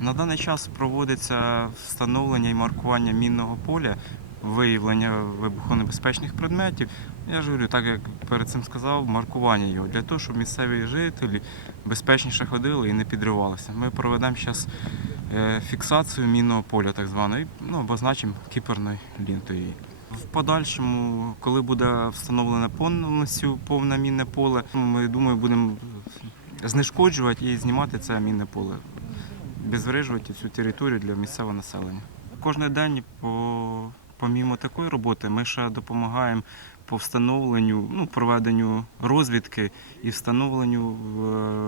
На даний час проводиться встановлення і маркування мінного поля, виявлення вибухонебезпечних предметів. Я ж говорю, так як перед цим сказав, маркування його для того, щоб місцеві жителі безпечніше ходили і не підривалися. Ми проведемо зараз фіксацію мінного поля, так званої, ну, обозначимо кіперною лінтою. В подальшому, коли буде встановлене повністю повне мінне поле, ми думаю, будемо знешкоджувати і знімати це мінне поле, безврежувати цю територію для місцевого населення. Кожен день, по, помімо такої роботи, ми ще допомагаємо по встановленню, ну, проведенню розвідки і встановленню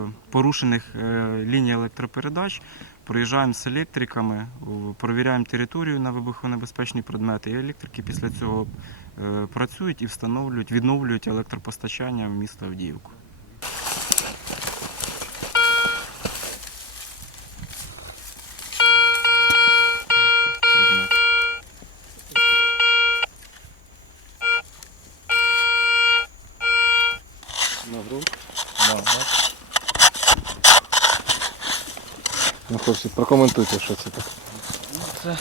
е, порушених е, ліній електропередач. Проїжджаємо з електриками, о, провіряємо територію на вибухонебезпечні предмети. І електрики після цього е, працюють і встановлюють, відновлюють електропостачання в місто Авдіївку. Нагруз. Ну, хлопці, прокоментуйте, що це таке. Це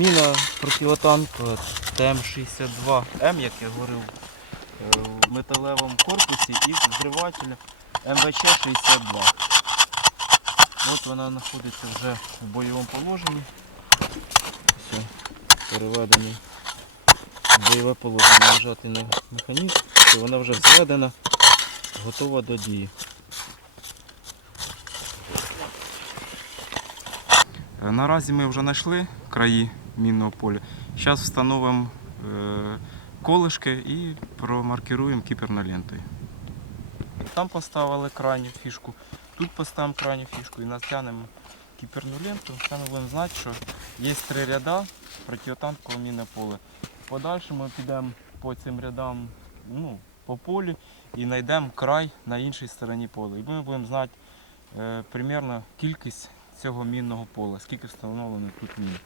міна противотанкова ТМ-62М, як я говорив, е, в металевому корпусі і взривателя МВЧ-62. От вона знаходиться вже в бойовому положенні. Все, переведений бойове положення нажати на механізм, і вона вже зведена, готова до дії. Е, Наразі ми вже знайшли краї мінного поля. Зараз встановимо е, колишки і промаркируємо кіперною лентою. Там поставили крайню фішку, тут поставимо крайню фішку і натягнемо кіперну ленту. Це ми будемо знати, що є три ряда протитанкового мінне поле. Подальшому ми підемо по цим рядам ну, по полю і знайдемо край на іншій стороні поля. І ми будемо знати е, примерно кількість цього мінного поля, скільки встановлено тут мін.